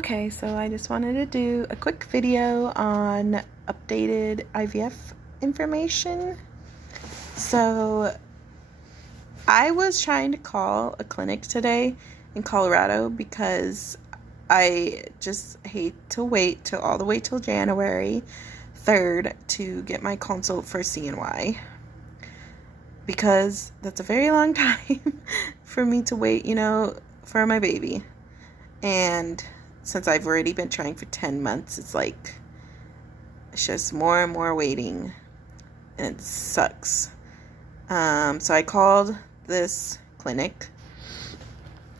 Okay, so I just wanted to do a quick video on updated IVF information. So I was trying to call a clinic today in Colorado because I just hate to wait till all the way till January 3rd to get my consult for CNY, because that's a very long time for me to wait, for my baby. And since I've already been trying for 10 months, it's just more and more waiting, and it sucks. So I called this clinic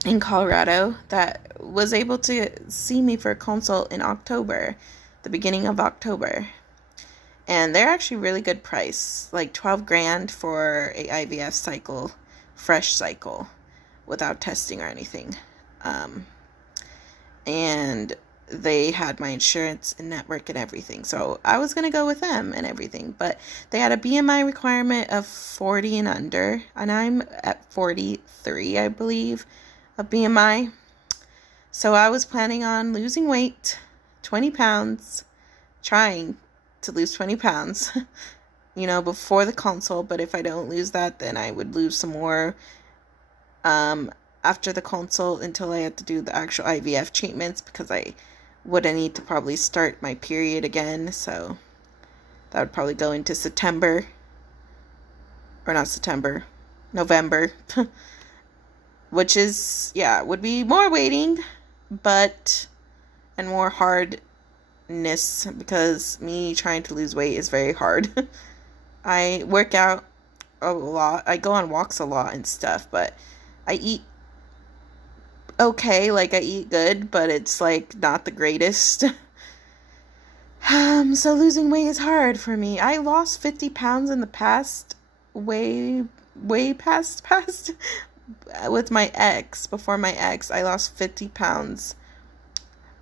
in Colorado that was able to see me for a consult in October, the beginning of October. And they're actually really good price, like $12,000 for a IVF cycle, fresh cycle, without testing or anything. And they had my insurance and network and everything. So I was going to go with them and everything. But they had a BMI requirement of 40 and under. And I'm at 43, I believe, of BMI. So I was planning on losing weight, 20 pounds, trying to lose 20 pounds, before the consult. But if I don't lose that, then I would lose some more after the consult until I had to do the actual IVF treatments, because I would need to probably start my period again. So that would probably go into September, or not September, November, which is, would be more waiting, and more hardness, because me trying to lose weight is very hard. I work out a lot. I go on walks a lot and stuff, but I eat okay, I eat good, but it's not the greatest. So losing weight is hard for me. I lost 50 pounds in the past, way past with my ex. Before my ex, I lost 50 pounds.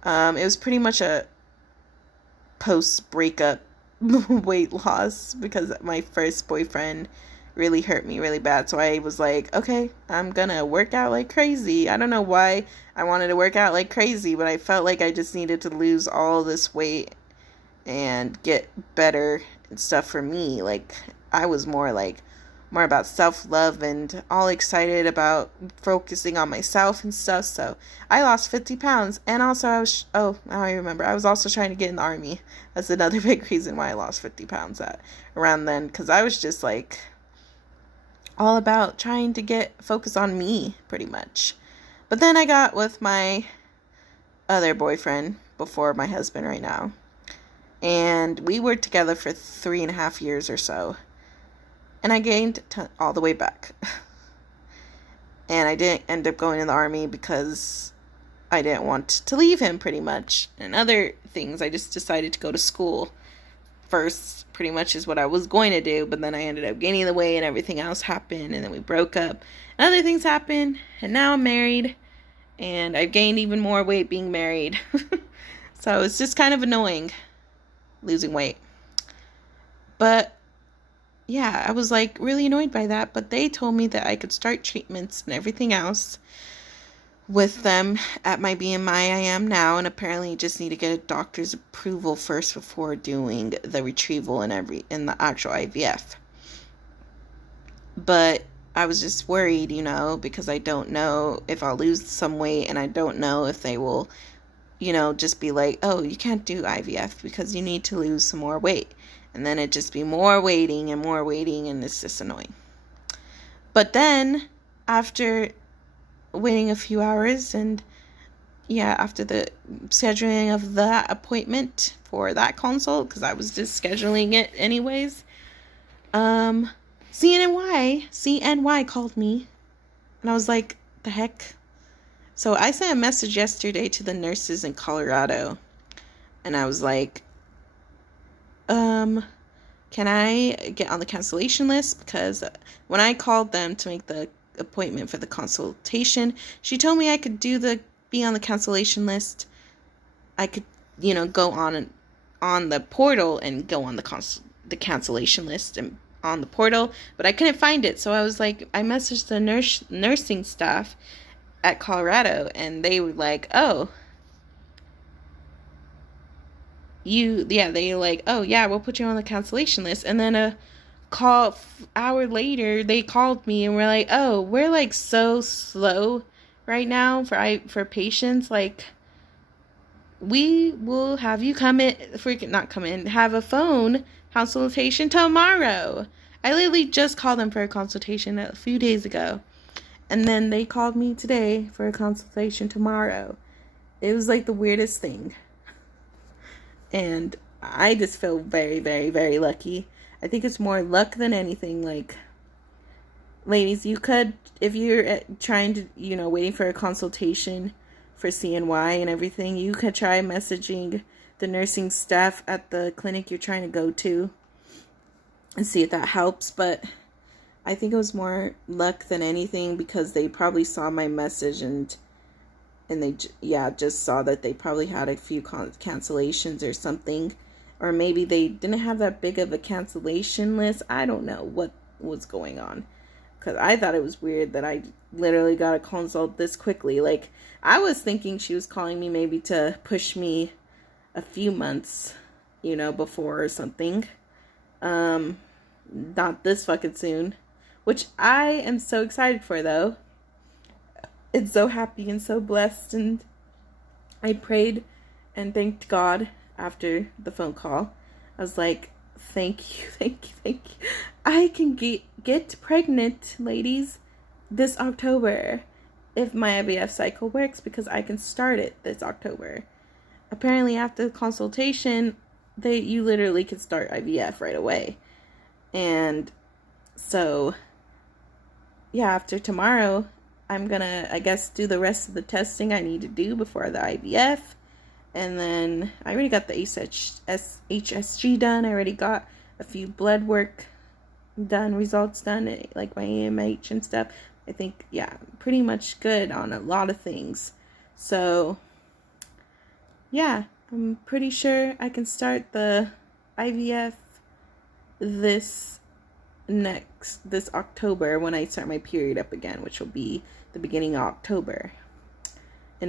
It was pretty much a post-breakup weight loss, because my first boyfriend really hurt me really bad. So I was like, okay, I'm gonna work out like crazy. I don't know why I wanted to work out like crazy, but I felt like I just needed to lose all this weight and get better and stuff for me. I was more about self-love and all excited about focusing on myself and stuff. So I lost 50 pounds. And also now I remember, I was also trying to get in the army. That's another big reason why I lost 50 pounds around then, because I was just all about trying to get focus on me, pretty much. But then I got with my other boyfriend before my husband right now, and we were together for 3.5 years or so, and I gained all the way back. And I didn't end up going in the army because I didn't want to leave him, pretty much, and other things. I just decided to go to school first, pretty much, is what I was going to do. But then I ended up gaining the weight and everything else happened, and then we broke up and other things happened, and now I'm married and I've gained even more weight being married. So it's just kind of annoying losing weight. But yeah, I was really annoyed by that. But they told me that I could start treatments and everything else with them at my BMI I am now, and apparently you just need to get a doctor's approval first before doing the retrieval and the actual IVF. But I was just worried, because I don't know if I'll lose some weight, and I don't know if they will, just be like, oh, you can't do IVF because you need to lose some more weight. And then it'd just be more waiting, and it's just annoying. But then after waiting a few hours, and after the scheduling of that appointment for that consult, because I was just scheduling it anyways, CNY called me, and I was like, the heck? So I sent a message yesterday to the nurses in Colorado, and I was like, can I get on the cancellation list? Because when I called them to make the appointment for the consultation, she told me I could be on the cancellation list. I could, go on the portal and go on the cancellation list and on the portal, but I couldn't find it. So I was like, I messaged the nursing staff at Colorado, and they were like, oh, they like, oh yeah, we'll put you on the cancellation list. And then hour later, they called me and were like, oh, we're like so slow right now for patients. Like, we will have you have a phone consultation tomorrow. I literally just called them for a consultation a few days ago. And then they called me today for a consultation tomorrow. It was like the weirdest thing. And I just feel very, very, very lucky. I think it's more luck than anything. Like, ladies, you could, if you're trying to, waiting for a consultation for CNY and everything, you could try messaging the nursing staff at the clinic you're trying to go to and see if that helps. But I think it was more luck than anything, because they probably saw my message and they just saw that they probably had a few cancellations or something, or maybe they didn't have that big of a cancellation list. I don't know what was going on, because I thought it was weird that I literally got a consult this quickly. Like, I was thinking she was calling me maybe to push me a few months, before or something. Not this fucking soon, which I am so excited for, though. It's so happy and so blessed, and I prayed and thanked God after the phone call. I was like, thank you, thank you, thank you. I can get pregnant, ladies, this October if my IVF cycle works, because I can start it this October. Apparently after the consultation, you literally can start IVF right away. And so, yeah, after tomorrow, I'm gonna, I guess, do the rest of the testing I need to do before the IVF. And then I already got the HSG done. I already got a few blood work done, results done, like my AMH and stuff. I think, pretty much good on a lot of things. So, yeah, I'm pretty sure I can start the IVF this October, when I start my period up again, which will be the beginning of October, in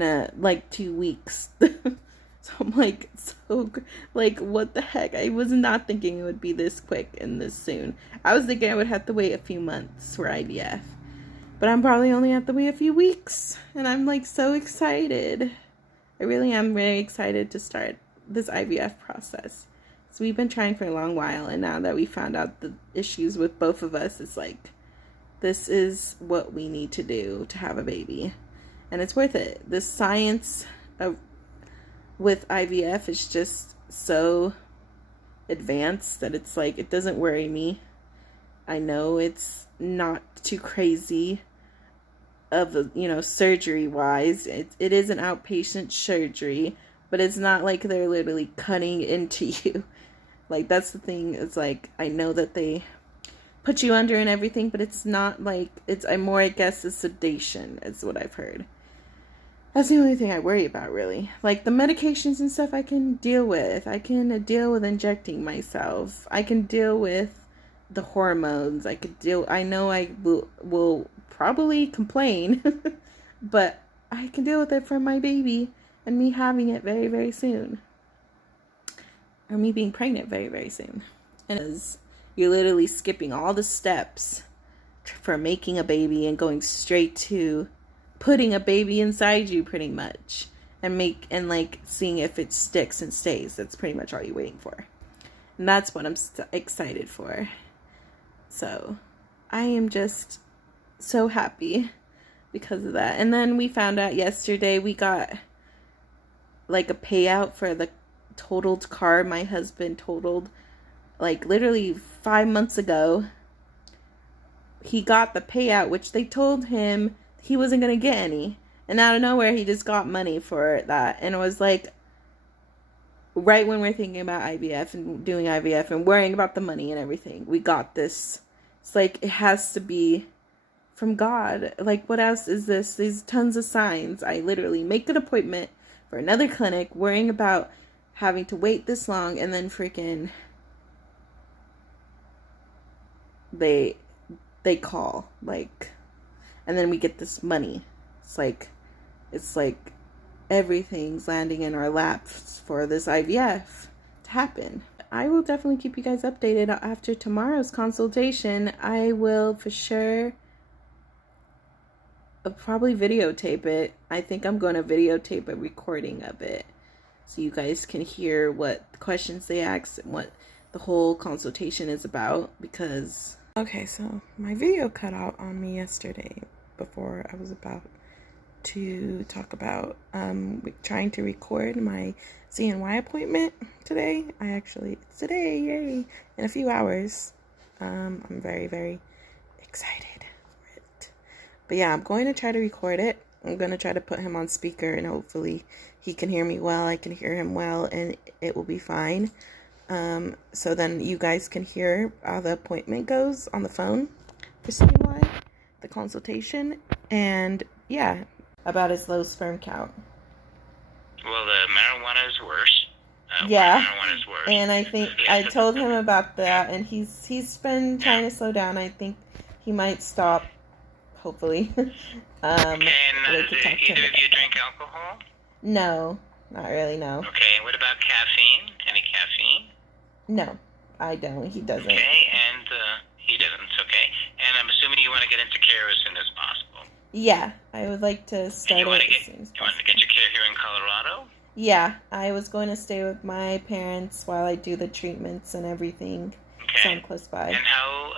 2 weeks. So I'm like, what the heck? I was not thinking it would be this quick and this soon. I was thinking I would have to wait a few months for IVF, but I'm probably only have to wait a few weeks, and I'm like so excited. I really am very excited to start this IVF process. So we've been trying for a long while, and now that we found out the issues with both of us, it's like, this is what we need to do to have a baby. And it's worth it. The science with IVF is just so advanced that it's like, it doesn't worry me. I know it's not too crazy of, surgery wise. It is an outpatient surgery, but it's not like they're literally cutting into you. Like, that's the thing. It's like, I know that they put you under and everything, but it's not like, I guess, a sedation is what I've heard. That's the only thing I worry about, really. Like, the medications and stuff I can deal with. I can deal with injecting myself. I can deal with the hormones. I know I will probably complain, but I can deal with it for my baby and me having it very, very soon. Or me being pregnant very, very soon. And you're literally skipping all the steps for making a baby and going straight to putting a baby inside you, pretty much, and seeing if it sticks and stays. That's pretty much all you're waiting for, and that's what I'm excited for. So I am just so happy because of that. And then we found out yesterday we got like a payout for the totaled car my husband totaled, like literally 5 months ago. He got the payout, which they told him he wasn't going to get any. And out of nowhere, he just got money for that. And it was like, right when we're thinking about IVF and doing IVF and worrying about the money and everything, we got this. It's like, it has to be from God. Like, what else is this? There's tons of signs. I literally make an appointment for another clinic, worrying about having to wait this long, and then freaking they call, like, and then we get this money. It's like everything's landing in our laps for this IVF. happen. I will definitely keep you guys updated after tomorrow's consultation. I will for sure probably videotape it. I think I'm going to videotape a recording of it so you guys can hear what questions they ask and what the whole consultation is about. Because okay, so my video cut out on me yesterday before I was about to talk about trying to record my CNY appointment today. It's today, yay, in a few hours. I'm very, very excited for it. But yeah, I'm going to try to record it. I'm going to try to put him on speaker, and hopefully he can hear me well, I can hear him well, and it will be fine. So then you guys can hear how the appointment goes on the phone for CNY, the consultation, and yeah, about his low sperm count. Well, the marijuana is worse. Yeah, marijuana is worse. And I think I told him about that, and he's been trying to slow down. I think he might stop, hopefully. Okay, and do either of you drink alcohol? No, not really, no. Okay, and what about caffeine? Any caffeine? No, I don't. He doesn't. Okay, and he doesn't, okay. And I'm assuming you want to get into care as soon as possible. Yeah, I would like to start it as soon as possible. You want to get your care here in Colorado? Yeah, I was going to stay with my parents while I do the treatments and everything. Okay. So I'm close by. And how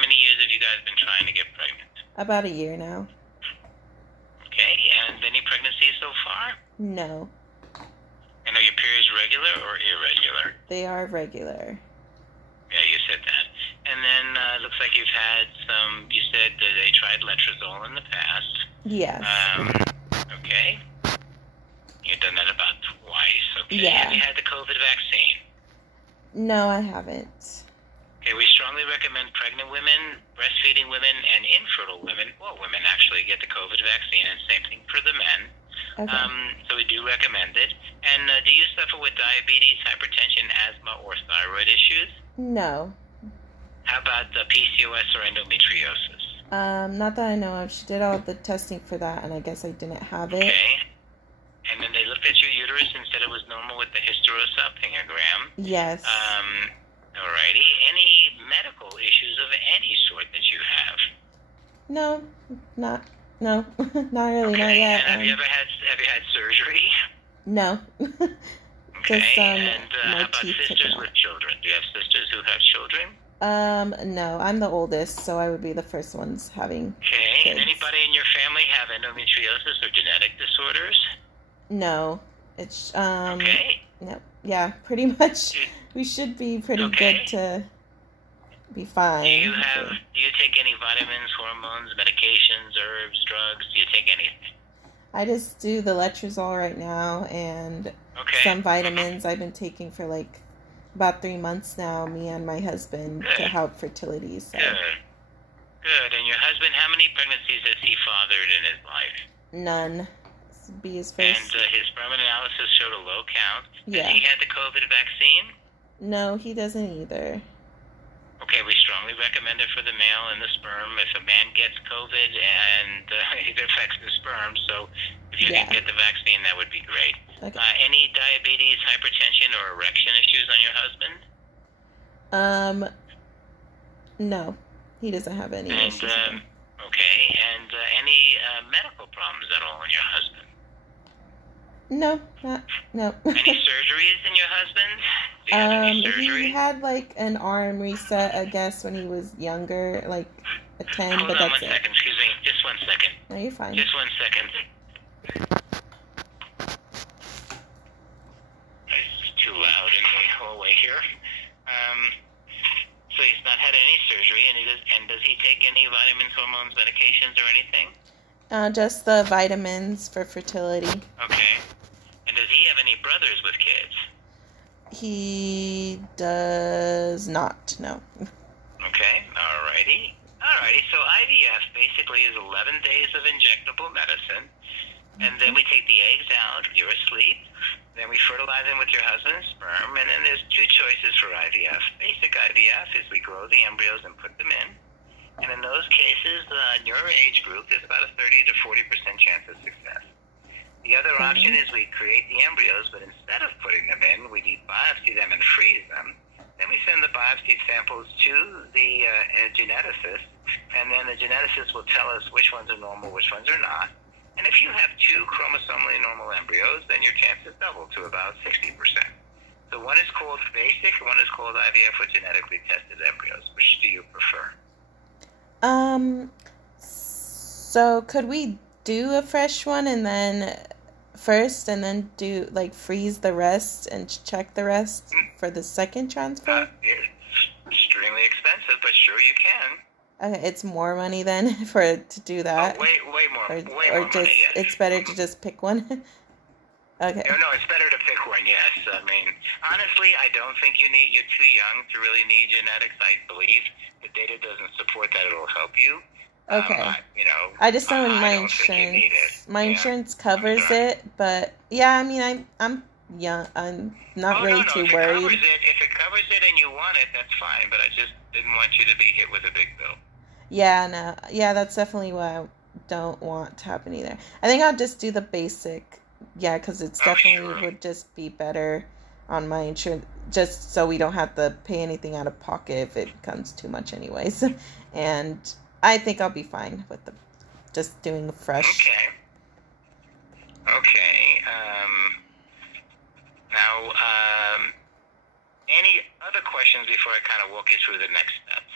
many years have you guys been trying to get pregnant? About a year now. Okay, and any pregnancies so far? No. And are your periods regular or irregular? They are regular. Yeah, you said that. And then it looks like you've had you said that they tried letrozole in the past. Yes. Okay. You've done that about twice. Okay. Yeah. Have you had the COVID vaccine? No, I haven't. Okay, we strongly recommend pregnant women, breastfeeding women, and infertile women, well, women actually get the COVID vaccine, and same thing for the men. Okay. So we do recommend it. And do you suffer with diabetes, hypertension, asthma, or thyroid issues? No. How about PCOS or endometriosis? Not that I know of. She did all the testing for that, and I guess I didn't have it. Okay. And then they looked at your uterus and said it was normal with the hysterosalpingogram. Yes. Alrighty. Any medical issues of any sort that you have? No, not really, Okay. not yet. And have you had surgery? No. Okay. Just, and my how about teeth sisters with children? Do you have sisters who have children? No, I'm the oldest, so I would be the first ones having Okay. kids. And anybody in your family have endometriosis or genetic disorders? No. It's, Okay. no. Yeah, pretty much. We should be pretty good to be fine. Do you take any vitamins, hormones, medications, herbs, drugs? Do you take anything? I just do the letrozole right now and some vitamins I've been taking for like about 3 months now, me and my husband, to help fertility. So. Good. And your husband, how many pregnancies has he fathered in his life? None. This would be his first. And his sperm analysis showed a low count. Yeah. Has he had the COVID vaccine? No, he doesn't either. Okay, we strongly recommend it for the male and the sperm. If a man gets COVID and it affects the sperm, so if you can get the vaccine, that would be great. Okay. Any diabetes, hypertension, or erection issues on your husband? No, he doesn't have any issues. Okay, and any medical problems at all on your husband? No. Any surgeries in your husband? Do you have any surgery? He had like an arm reset, I guess, when he was younger, like a 10, Hold but on that's one it. second, excuse me, just 1 second. No, you're fine. Just 1 second. It's too loud in the hallway here. So he's not had any surgery, and does he take any vitamins, hormones, medications, or anything? Just the vitamins for fertility. Okay. And does he have any brothers with kids? He does not, no. Okay, alrighty. So IVF basically is 11 days of injectable medicine, and then we take the eggs out, you're asleep, then we fertilize them with your husband's sperm, and then there's 2 choices for IVF. Basic IVF is we grow the embryos and put them in, and in those cases, in your age group, there's about a 30 to 40% chance of success. The other option is we create the embryos, but instead of putting them in, we biopsy them and freeze them. Then we send the biopsy samples to the geneticist, and then the geneticist will tell us which ones are normal, which ones are not. And if you have 2 chromosomally normal embryos, then your chances double to about 60%. So one is called basic, one is called IVF with genetically tested embryos. Which do you prefer? So could we do a fresh one and then do like freeze the rest and check the rest for the second transfer? It's extremely expensive, but sure you can. Okay, it's more money then to do that. Oh, way more or just money. Yes. It's better to just pick one. Okay. No, it's better to pick one. Yes, I mean, honestly, I don't think you're too young to really need genetics. I believe the data doesn't support that it'll help you. Okay. I just know my insurance. My insurance covers it, but yeah, I mean, I'm young. I'm not really too worried. If it covers it and you want it, that's fine. But I just didn't want you to be hit with a big bill. Yeah, no, yeah, that's definitely what I don't want to happen either. I think I'll just do the basic. Yeah, because it's definitely would just be better on my insurance, just so we don't have to pay anything out of pocket if it comes too much anyways. And I think I'll be fine with just doing a fresh. Okay. Now, any other questions before I kind of walk you through the next steps?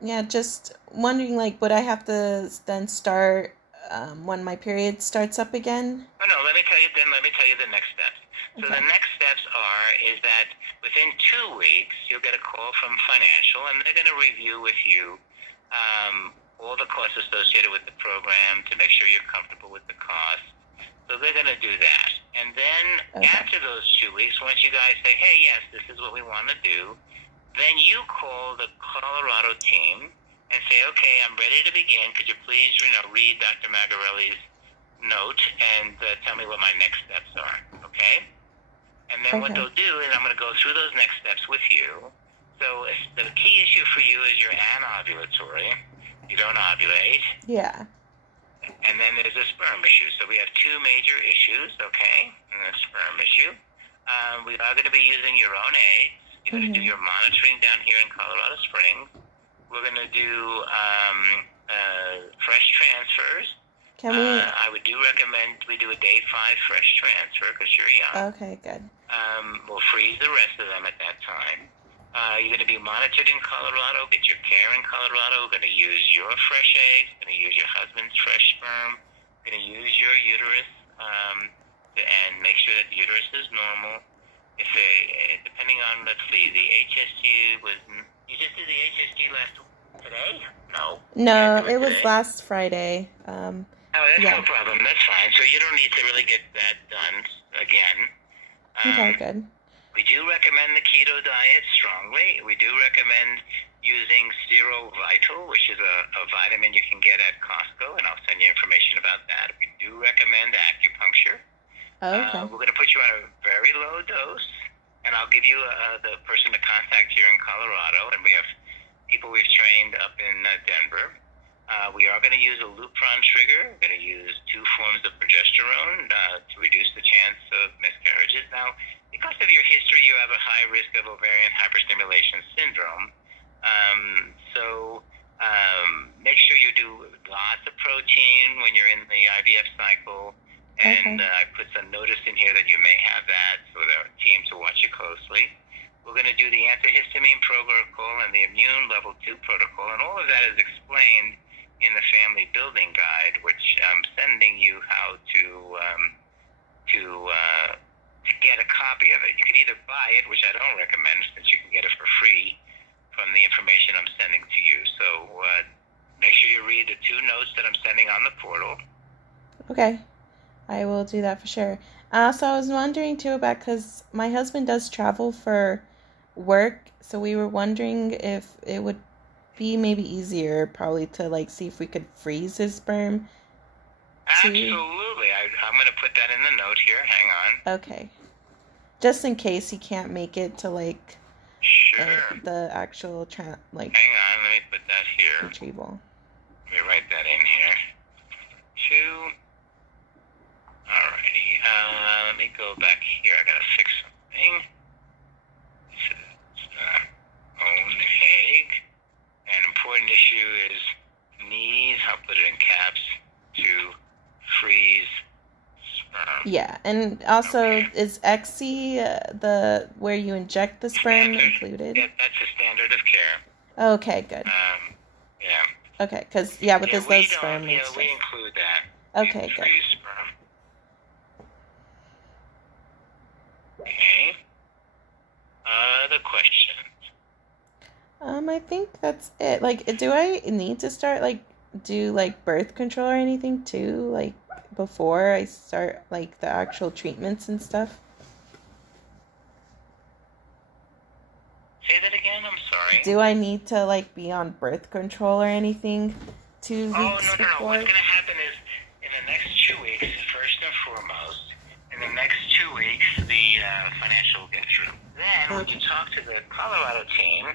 Yeah, just wondering, like, would I have to then start when my period starts up again? Oh, no, let me tell you the next steps. So the next steps is that within 2 weeks, you'll get a call from financial, and they're going to review with you all the costs associated with the program to make sure you're comfortable with the cost. So they're going to do that. And then after those 2 weeks, once you guys say, hey, yes, this is what we want to do, then you call the Colorado team and say, okay, I'm ready to begin. Could you please, read Dr. Magarelli's note and tell me what my next steps are, okay? And then what they'll do is I'm going to go through those next steps with you. So the key issue for you is you're anovulatory. You don't ovulate. Yeah. And then there's a sperm issue. So we have 2 major issues, okay? And the sperm issue. We are going to be using your own eggs. You're going to do your monitoring down here in Colorado Springs. We're going to do fresh transfers. Can we? I would recommend we do a day 5 fresh transfer because you're young. Okay, good. We'll freeze the rest of them at that time. You're going to be monitored in Colorado, get your care in Colorado. We're going to use your fresh eggs, going to use your husband's fresh sperm, going to use your uterus, and make sure that the uterus is normal. Depending on, let's see, the HSG was, you just did the HSG today? No. No, it was last Friday. That's no problem. That's fine. So you don't need to really get that done again. Okay, good. We do recommend the keto diet strongly. We do recommend using Zero Vital, which is a vitamin you can get at Costco, and I'll send you information about that. We do recommend acupuncture. Okay. We're going to put you on a very low dose, and I'll give you the person to contact here in Colorado, and we have people we've trained up in Denver. We are going to use a Lupron trigger. We're going to use 2 forms of progesterone to reduce the chance of miscarriages. Now, because of your history, you have a high risk of ovarian hyperstimulation syndrome. So make sure you do lots of protein when you're in the IVF cycle. And I put some notice in here that you may have that, so the team to watch you closely. We're going to do the antihistamine protocol and the immune level 2 protocol, and all of that is explained in the family building guide, which I'm sending you how to get a copy of it. You can either buy it, which I don't recommend, since you can get it for free from the information I'm sending to you. So make sure you read the 2 notes that I'm sending on the portal. Okay. I will do that for sure. So I was wondering too about, because my husband does travel for work, so we were wondering if it would be maybe easier probably to see if we could freeze his sperm. Absolutely. I'm going to put that in the note here. Hang on. Okay. Just in case he can't make it to Sure. The actual hang on, let me put that here. retrieval. Let me write that in here. 2 go back here. I gotta fix something. This is own egg. An important issue is needs, I'll put it in caps, to freeze sperm. Yeah, and also is XC the where you inject the sperm included? Yeah, that's a standard of care. Okay, good. Yeah. Okay, because with this low sperm. We include that. Okay, good. Freeze sperm. Okay. Other questions? I think that's it. Like, do I need to start do birth control or anything too, before I start the actual treatments and stuff? Say that again. I'm sorry. Do I need to be on birth control or anything 2 weeks before? No. What's gonna happen is in the next 2 weeks, first and foremost, in the next 2 weeks, the financial will get through. Then when you talk to the Colorado team,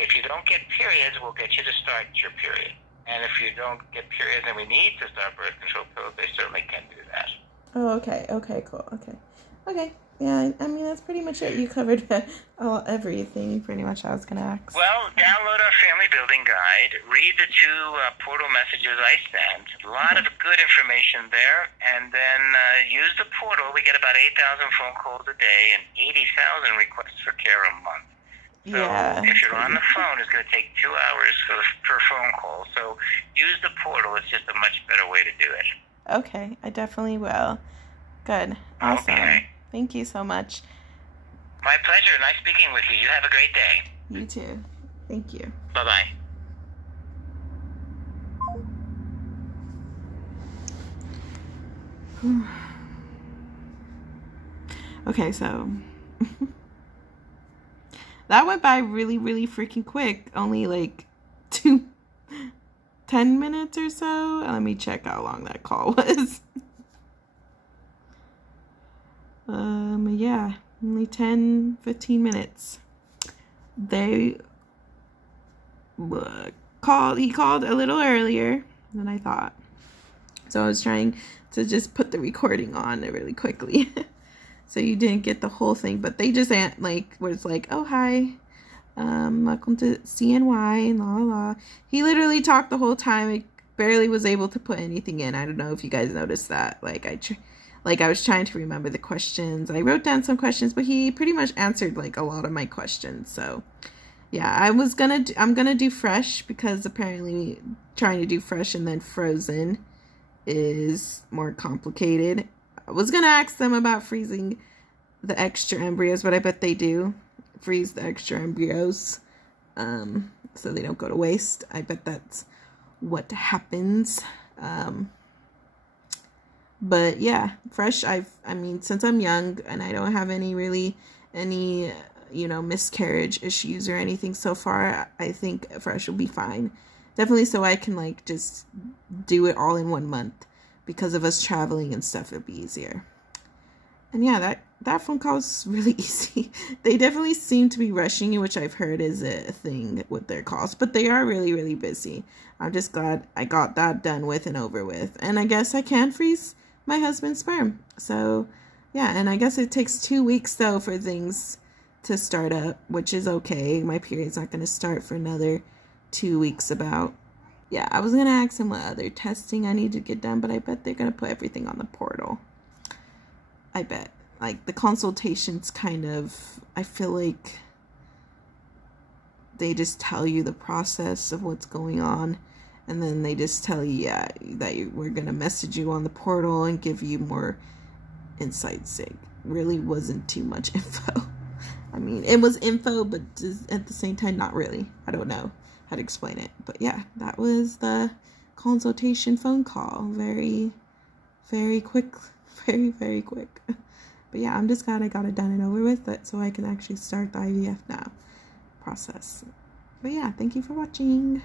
if you don't get periods, we'll get you to start your period. And if you don't get periods and we need to start birth control pills, they certainly can do that. Oh, okay. Okay, cool. Okay. Yeah, I mean, that's pretty much it. You covered everything pretty much I was going to ask. Well, download our family building guide. Read the 2 portal messages I sent. A lot of good information there. And then use the portal. We get about 8,000 phone calls a day and 80,000 requests for care a month. So if you're on the phone, it's going to take 2 hours per phone call. So use the portal. It's just a much better way to do it. Okay, I definitely will. Good. Awesome. Okay. Thank you so much. My pleasure. Nice speaking with you. You have a great day. You too. Thank you. Bye-bye. Okay, so that went by really, really freaking quick. Only 10 minutes or so. Let me check how long that call was. Yeah, only 10-15 minutes. They he called a little earlier than I thought. So I was trying to just put the recording on really quickly. So you didn't get the whole thing, but they just was oh, hi, welcome to CNY and la la la. He literally talked the whole time. I barely was able to put anything in. I don't know if you guys noticed that. I was trying to remember the questions. I wrote down some questions, but he pretty much answered a lot of my questions. So yeah, I'm gonna do fresh because apparently trying to do fresh and then frozen is more complicated. I was gonna ask them about freezing the extra embryos, but I bet they do freeze the extra embryos so they don't go to waste. I bet that's what happens. But yeah, fresh, I mean, since I'm young and I don't have any miscarriage issues or anything so far, I think fresh will be fine. Definitely so I can just do it all in 1 month. Because of us traveling and stuff, it'll be easier. And yeah, that phone call was really easy. They definitely seem to be rushing you, which I've heard is a thing with their calls. But they are really, really busy. I'm just glad I got that done with and over with. And I guess I can freeze my husband's sperm. So yeah, and I guess it takes 2 weeks though for things to start up, which is okay. My period's not going to start for another 2 weeks about. Yeah, I was going to ask him what other testing I need to get done, but I bet they're going to put everything on the portal. I bet. The consultations I feel like they just tell you the process of what's going on, and then they just tell you, that we're going to message you on the portal and give you more insights. It really wasn't too much info. I mean, it was info, but at the same time, not really. I don't know how to explain it. But yeah, that was the consultation phone call. Very, very quick. Very, very quick. But yeah, I'm just glad I got it done and over with, so I can actually start the IVF now process. But yeah, thank you for watching.